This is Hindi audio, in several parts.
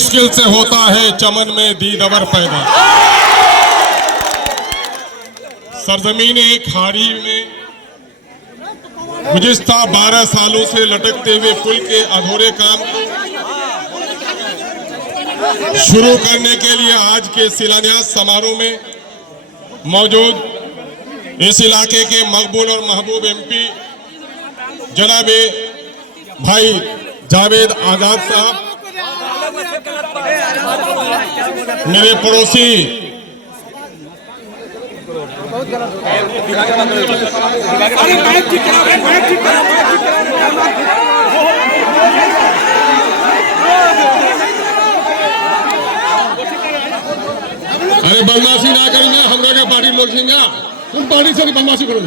मुश्किल से होता है चमन में दीदवर पैदा। सरजमीन खाड़ी में गुज़िश्ता 12 सालों से लटकते हुए पुल के अधूरे काम शुरू करने के लिए आज के शिलान्यास समारोह में मौजूद इस इलाके के मकबूल और महबूब एमपी जनाब भाई जावेद आजाद साहब, मेरे पड़ोसी अरे बदमाशी ना करेंगे, हम लोग पार्टी लोग सिंगा, तुम पार्टी से बदमाशी करो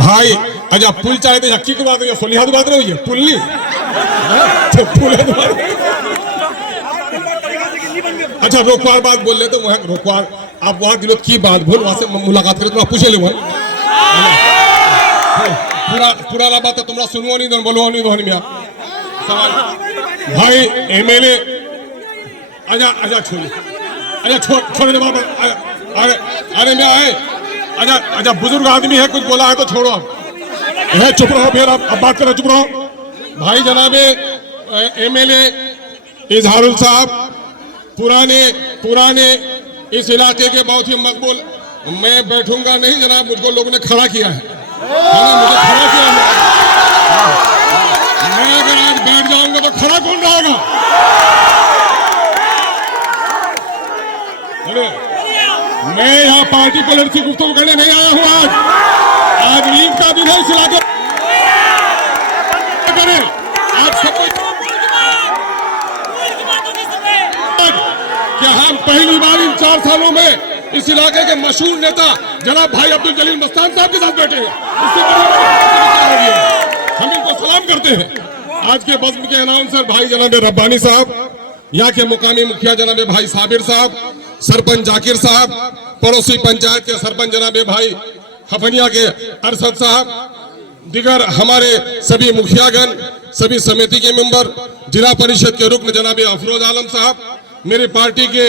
भाई। अच्छा पुल चाहिए तो यक्की की बात है, सोनिया की बात नहीं हुई है, पुल नहीं तो पुल है। अच्छा रोकवार बात बोल ले तो वह रोकवार आप वहां दिलो की बात बोल, वहां से मुलाकात करे तो पूछे ले वहां पूरा बात तो तुमरा सुनो नहीं तो बोलो नहीं दोहनी में भाई एमएलए। अच्छा छोड़, अच्छा छोड़ दे बाबा। अरे मैं आए, अच्छा बुजुर्ग आदमी है, कुछ बोला है तो छोड़ो, चुप रहो, फिर आप बात करो, चुप रहो भाई। जनाबे एमएलए इजहारुल साहब पुराने इस इलाके के बहुत ही मकबूल। मैं बैठूंगा नहीं जनाब, मुझको लोगों ने खड़ा किया है, मुझे खड़ा किया है। मैं अगर आज बैठ जाऊंगा तो खड़ा कौन रहेगा? मैं यहाँ पार्टी को लड़की गुफ्तगू करने नहीं आया हूँ। आज ईद का दिन है, इस इलाके आज सब कि हम पहली बार इन 4 सालों में इस इलाके के मशहूर नेता जनाब भाई अब्दुल जलील मस्तान साहब के साथ बैठे हैं। हम इनको सलाम करते हैं। आज के बज़्म के अनाउंसर भाई जनाब रब्बानी साहब, यहाँ के मुकामी मुखिया जनाब भाई साबिर साहब, सरपंच जाकिर साहब, पड़ोसी पंचायत के सरपंच जनाब भाई हफनिया के अरशद साहब, दिगर हमारे सभी मुखियागण, सभी समिति के मेंबर, जिला परिषद के रुकन जनाब अफरोज आलम साहब, मेरी पार्टी के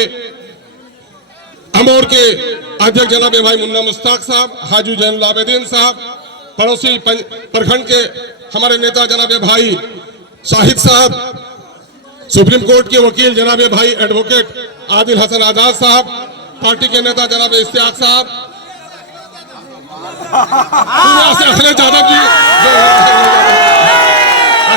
अमोर के अध्यक्ष जनाब भाई मुन्ना मुश्ताक साहब, हाजी जैनुल आबिदीन साहब, पड़ोसी प्रखंड के हमारे नेता जनाब भाई शाहिद साहब, सुप्रीम कोर्ट के वकील जनाब भाई एडवोकेट आदिल हसन आजाद साहब, पार्टी के नेता जनाब इश्तियाक साहब, अखिलेश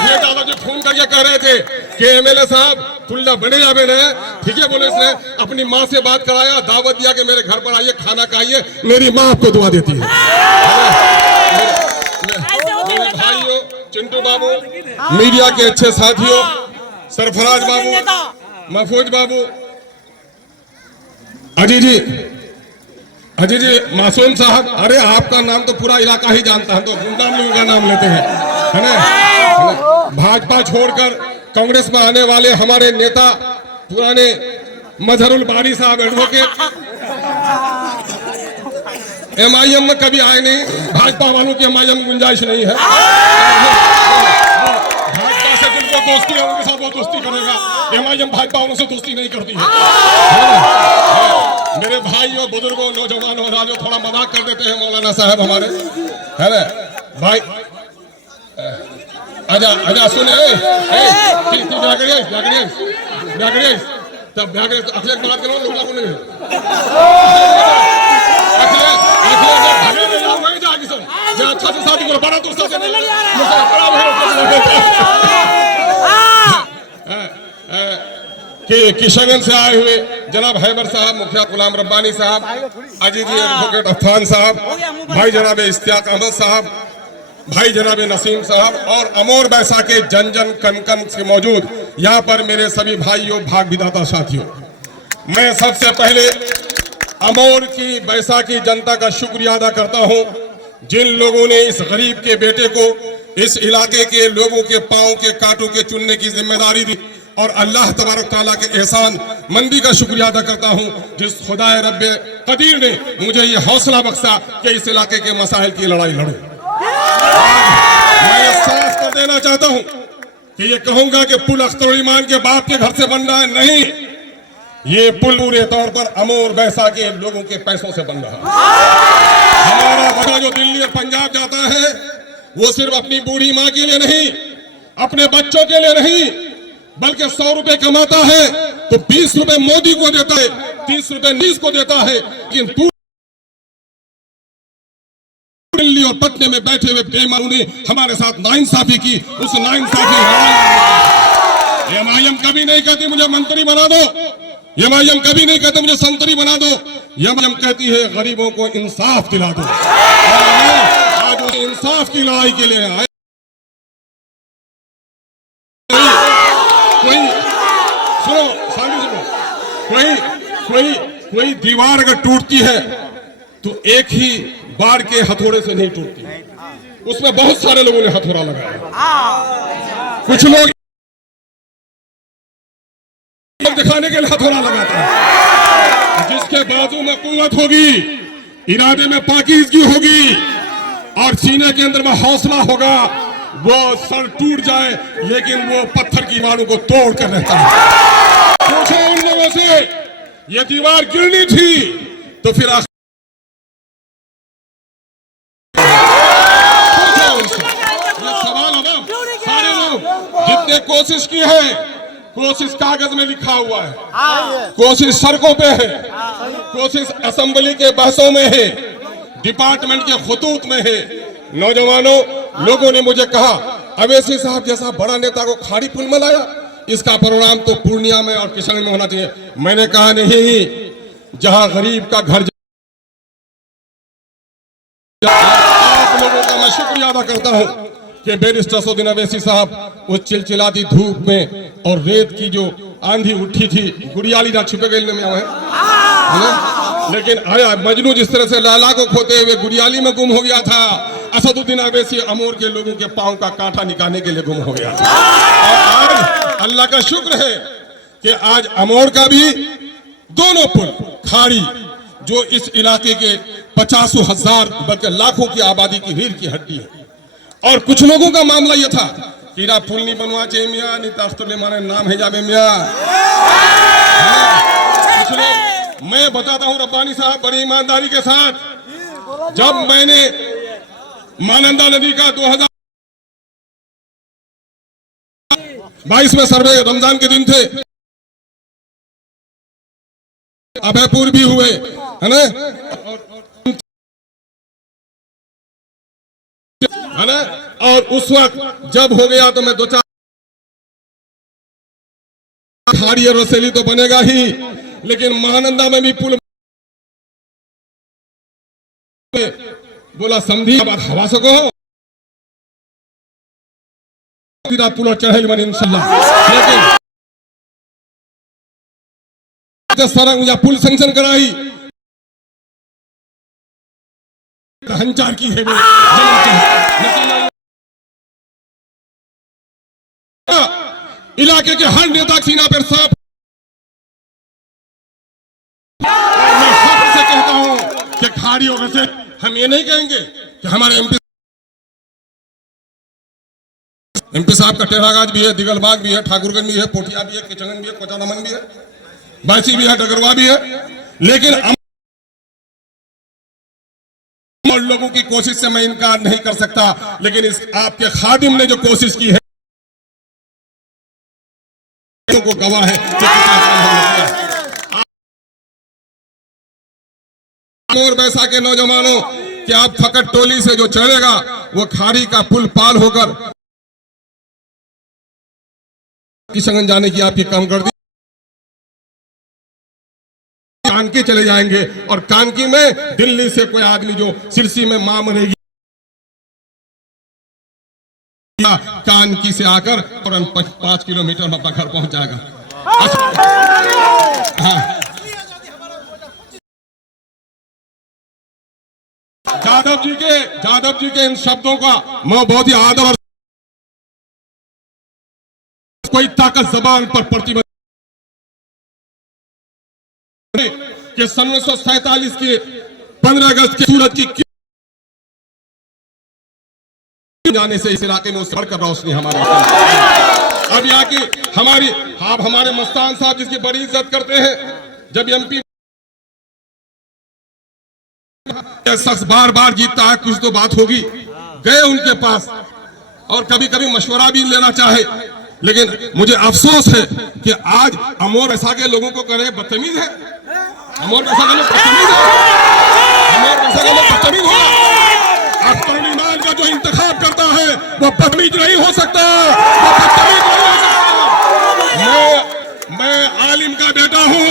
यादव जी फोन करके कह रहे थे कि एमएलए साहब पुल्ला बने जावे ने, ठीक है बोले, इसने अपनी माँ से बात कराया, दावत दिया कि मेरे घर पर आइए, खाना खाइए, मेरी माँ आपको दुआ देती है। मेरे भाइयों, चिंटू बाबू, मीडिया के अच्छे साथियों, सरफराज बाबू, महफूज बाबू, अजी जी, मासूम साहब, अरे आपका नाम तो पूरा इलाका ही जानता है, तो गुंडा लोगों का नाम लेते हैं, है ना? भाजपा छोड़कर कांग्रेस में आने वाले हमारे नेता पुराने मजहरुल बारी साहब एडवोकेट, एमआईएम में कभी आए नहीं, भाजपा वालों की एमआईएम गुंजाइश नहीं है। भाजपा से जिनको दोस्ती है उनके साथ वो दोस्ती करेगा, एमआईएम भाजपा वालों से दोस्ती नहीं करती है। मेरे भाइयों, बुजुर्गों, नौजवानों, राजो, थोड़ा मजाक कर देते हैं मौलाना साहब हमारे, है ना भाई? आजा सुने, तब अखिलेश बात करो, लोग को नहीं अच्छा से शादी करो, बड़ा दोस्त से कि किशनगंज से आए हुए जनाब हैबर साहब, मुखिया गुलाम रब्बानी साहब, अजीज एडवोकेट अफान साहब, भाई जनाब इश्तियाक अहमद साहब, भाई जनाब नसीम साहब और अमोर बैसा के जन जन कन कन से मौजूद यहाँ पर मेरे सभी भाइयों, भाग विधाता साथियों, मैं सबसे पहले अमोर की बैसा की जनता का शुक्रिया अदा करता हूँ, जिन लोगों ने इस गरीब के बेटे को इस इलाके के लोगों के पांव के कांटों के चुनने की जिम्मेदारी दी, और अल्लाह तबारक ताला के एहसान मंदी का शुक्रिया अदा करता हूँ, जिस खुदाए रब्बे कदीर ने मुझे ये हौसला बख्शा कि इस इलाके के मसाइल की लड़ाई लड़ूं। मैं इस सांस को कर देना चाहता हूं कि ये कहूंगा कि पुल अख्तर ईमान के बाप के घर से बन रहा है, नहीं, ये पुल पूरे तौर पर अमोर बैसा के लोगों के पैसों से बन रहा है। हमारा बच्चा जो दिल्ली और पंजाब जाता है वो सिर्फ अपनी बूढ़ी माँ के लिए नहीं, अपने बच्चों के लिए नहीं, बल्कि 100 रुपए कमाता है तो 20 रुपए मोदी को देता है, 30 रुपए नीस को देता है, लेकिन दिल्ली और पटने में बैठे हुए बेईमानों ने हमारे साथ नाइंसाफी की। उस नाइंसाफी एमआईएम कभी नहीं कहती मुझे मंत्री बना दो, एमआईएम कभी नहीं कहते मुझे संतरी बना दो, एमआईएम कहती है गरीबों को इंसाफ दिला दो। आज उस इंसाफ की लड़ाई के लिए आए। कोई सुनो, कोई दीवार अगर टूटती है तो एक ही बाढ़ के हथौड़े से नहीं टूटती, उसमें बहुत सारे लोगों ने हथौड़ा लगाया। कुछ लोग दिखाने के लिए हथौड़ा लगाते हैं। जिसके बाजू में कुव्वत होगी, इरादे में पाकीज़गी होगी और सीने के अंदर में हौसला होगा, वो सर टूट जाए लेकिन वो पत्थर की दीवारों को तोड़ कर रहता है। पूछो उन लोगों से, ये दीवार गिरनी थी तो फिर सारे लोग जितने कोशिश की है, कोशिश कागज में लिखा हुआ है, कोशिश सड़कों पे है, कोशिश असेंबली के बहसों में है, डिपार्टमेंट के खतूत में है। नौजवानों, लोगों ने मुझे कहा अवैसी साहब जैसा बड़ा नेता को खाड़ी पुल में लाया, इसका परिणाम तो पूर्णिया में और किशनगंज में होना चाहिए। मैंने कहा नहीं, जहां गरीब का घर, आप लोगों का मैं शुक्रिया अदा करता हूं कि बैरिस्टर असदुद्दीन अवैसी साहब उस चिलचिलाती धूप में और रेत की जो आंधी उठी थी, गुड़ियाली ना छुपे गए में है, लेकिन आया मजनू जिस तरह से लाला को खोते हुए गुड़ियाली में गुम हो गया था, असदुद्दीन अवैसी अमोर के लोगों के पांव का कांटा निकालने के लिए गुम हो गया था। और आज अल्लाह का शुक्र है कि आज अमोर का भी दोनों पुल खाड़ी जो इस इलाके के 50,000 बल्कि लाखों की आबादी की रीढ़ की हड्डी है। और कुछ लोगों का मामला यह था कि ना पुल नहीं बनवा चाहिए मियाँ, नहीं तास्तुल माने नाम है जाबे मियाँ। कुछ लोग, मैं बताता हूँ रब्बानी साहब बड़ी ईमानदारी के साथ, जब मैंने मानंदा नदी का 2022 में सर्वे, रमजान के दिन थे, अभयपुर भी हुए, है ना, और उस वक्त जब हो गया तो मैं 2-4 खाड़ी और रसेली तो बनेगा ही, लेकिन महानंदा में भी पुल बोला समझी अब हवा सको पुल चढ़ेल बने इंशाल्लाह। लेकिन सरंग या पुल सेंक्शन कराई हंचार की है इलाके के हर नेता सीना पर सांप। मैं फख्र से कहता हूं कि खाड़ियों में से हम ये नहीं कहेंगे कि हमारे एमपी साहब का टेरागाज भी है, दिगलबाग भी है, ठाकुरगंज भी है, पोठिया भी है, किशनगंज भी है, कोचादमन भी है, बायसी भी है, डगरवा भी है, लेकिन और लोगों की कोशिश से मैं इनकार नहीं कर सकता। लेकिन इस आपके खादिम ने जो कोशिश की है को गवाह है। और वैसा के नौजवानों कि आप फकट टोली से जो चलेगा वो खाड़ी का पुल पाल होकर किशनगंज जाने की आपकी काम कर दी, कानकी चले जाएंगे और कानकी में दिल्ली से कोई आदमी जो सिरसी में मां मरेगी कानकी से आकर तुरंत 5 किलोमीटर में घर पहुंच जाएगा। हाँ। जादव जी के इन शब्दों का मैं बहुत ही आदर, कोई ताकत जबान पर पड़ती कि सन 1947 के 15 अगस्त की सूरत की जाने से इस इलाके में उससे बढ़कर रोशनी हमारे अब यहाँ की हमारी आप हमारे मस्तान साहब जिसकी बड़ी इज्जत करते हैं, जब एमपी शख्स बार बार जीतता है, कुछ तो बात होगी, गए उनके पास और कभी कभी मशवरा भी लेना चाहे, लेकिन मुझे अफसोस है कि आज अमोर ऐसा के लोगों को करे बदतमीज है। अमोर ऐसा के लोग बदतमीज है, अमोर ऐसा के लोग बदतमीज हो। अख्तर ईमान का जो इंतखाब करता है वो बदतमीज नहीं हो सकता, वो बदतमीज नहीं हो सकता। मैं आलिम का बेटा हूँ,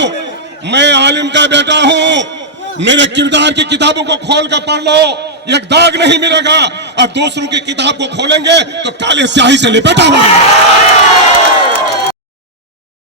मैं आलिम का बेटा हूँ। मेरे किरदार की किताबों को खोल कर पढ़ लो, एक दाग नहीं मिलेगा। और दूसरों की किताब को खोलेंगे तो काले स्याही से लिपटा हुआ है।